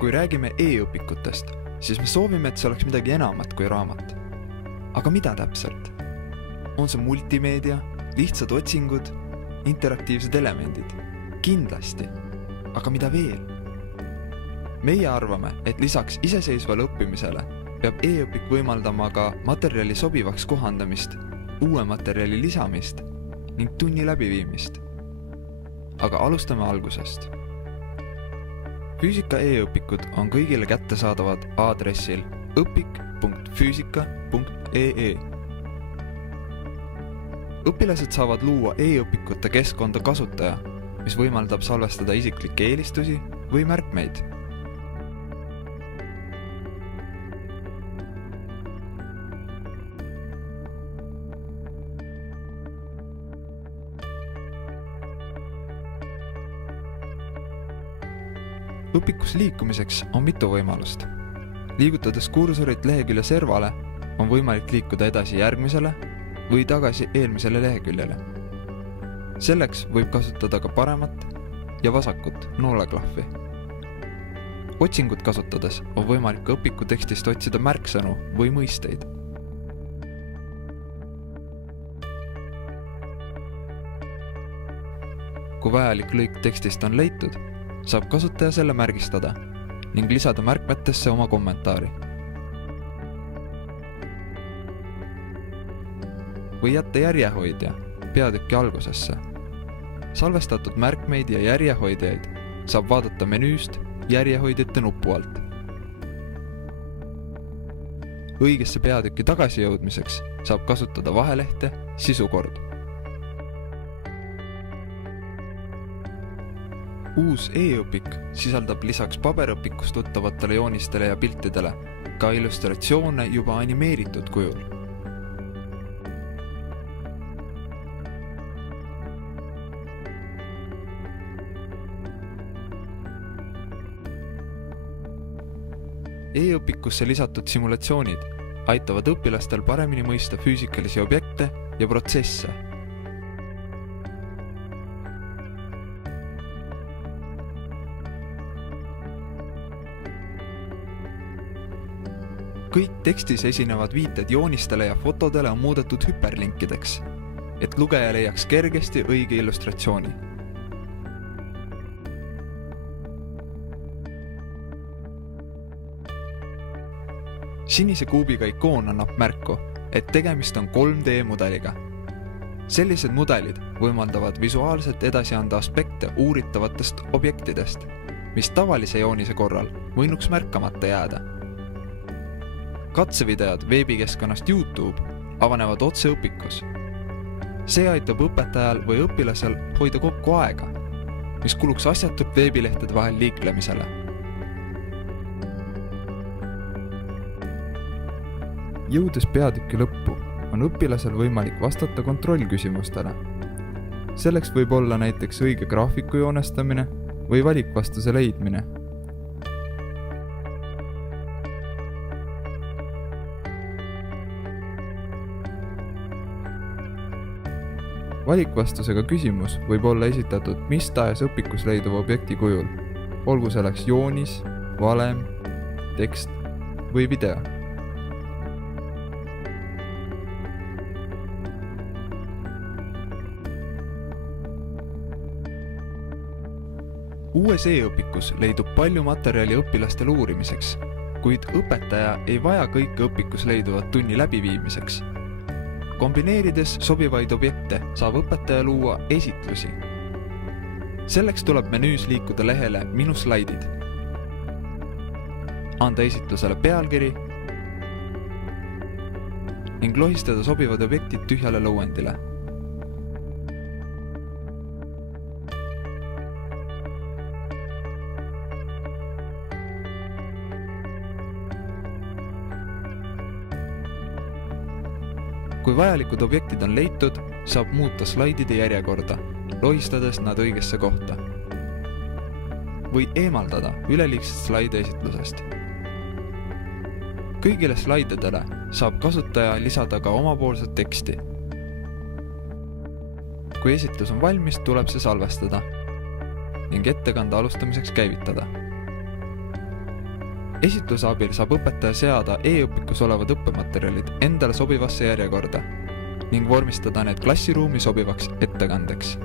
Kui räägime e-õpikutest, siis me soovime, et see oleks midagi enamat kui raamat. Aga mida täpselt? On see multimeedia, lihtsad otsingud, interaktiivsed elemendid? Kindlasti. Aga mida veel? Meie arvame, et lisaks iseseisvale õppimisele peab e-õpik võimaldama ka materjali sobivaks kohandamist, uue materjali lisamist ning tunni läbiviimist. Aga alustame algusest. Füüsika e-õpikud on kõigile kättesaadavad aadressil õpik.füüsika.ee. Õpilased saavad luua e-õpikute keskkonda kasutaja, mis võimaldab salvestada isiklikke eelistusi või märkmeid. Õpikus liikumiseks on mitu võimalust. Liigutades kursorit lehekülje servale on võimalik liikuda edasi järgmisele või tagasi eelmisele leheküljele. Selleks võib kasutada ka paremat ja vasakut nooleklahvi. Otsingut kasutades on võimalik õpiku tekstist otsida märksõnu või mõisteid. Kui vajalik lõik tekstist on leitud, saab kasutaja selle märgistada ning lisada märkmetesse oma kommentaari. Või jätta järjehoidja peatüki algusesse. Salvestatud märkmeid ja järjehoidjaid saab vaadata menüüst järjehoidjate nupu alt. Õigesse peatüki tagasi jõudmiseks saab kasutada vahelehte sisukord. Uus e-õpik sisaldab lisaks paberõpikust tuttavatele joonistele ja piltidele ka illustratsioone juba animeeritud kujul. E-õpikusse lisatud simulatsioonid aitavad õpilastel paremini mõista füüsikalisi objekte ja protsesse. Kõik tekstis esinevad viited joonistele ja fotodele on muudetud hüperlinkideks, et lugeja leiaks kergesti õige illustratsiooni. Sinise kuubiga ikoon annab märku, et tegemist on 3D mudeliga. Sellised mudelid võimaldavad visuaalselt edasi anda aspekte uuritavatest objektidest, mis tavalise joonise korral võinuks märkamata jääda. Katsevideod veebikeskkonnast YouTube avanevad otse õpikus. See aitab õpetajal või õpilasel hoida kokku aega, mis kuluks asjatult veebilehtede vahel liiklemisele. Jõudes peatüki lõppu on õpilasel võimalik vastata kontrollküsimustele. Selleks võib olla näiteks õige graafiku joonestamine või valikvastuse leidmine. Valikvastusega küsimus võib olla esitatud mis tahes õpikus leiduva objekti kujul, olgu selleks joonis, valem, tekst või video. Uues e-õpikus leidub palju materjali õpilastele uurimiseks, kuid õpetaja ei vaja kõike õpikus leiduvat tunni läbiviimiseks. Kombineerides sobivaid objekte saab õpetaja luua esitlusi. Selleks tuleb menüüs liikuda lehele Minu slaidid. Anda esitlusele pealkiri ning lohistada sobivad objektid tühjale lõuendile. Kui vajalikud objektid on leitud, saab muuta slaidide järjekorda, lohistades nad õigesse kohta. Või eemaldada üleliigset slaide esitlusest. Kõigile slaididele saab kasutaja lisada ka omapoolset teksti. Kui esitlus on valmis, tuleb see salvestada ning ettekande alustamiseks käivitada. esitluse abil saab õpetaja seada e-õpikus olevad õppematerjalid endale sobivasse järjekorda ning vormistada need klassiruumi sobivaks ettekandeks.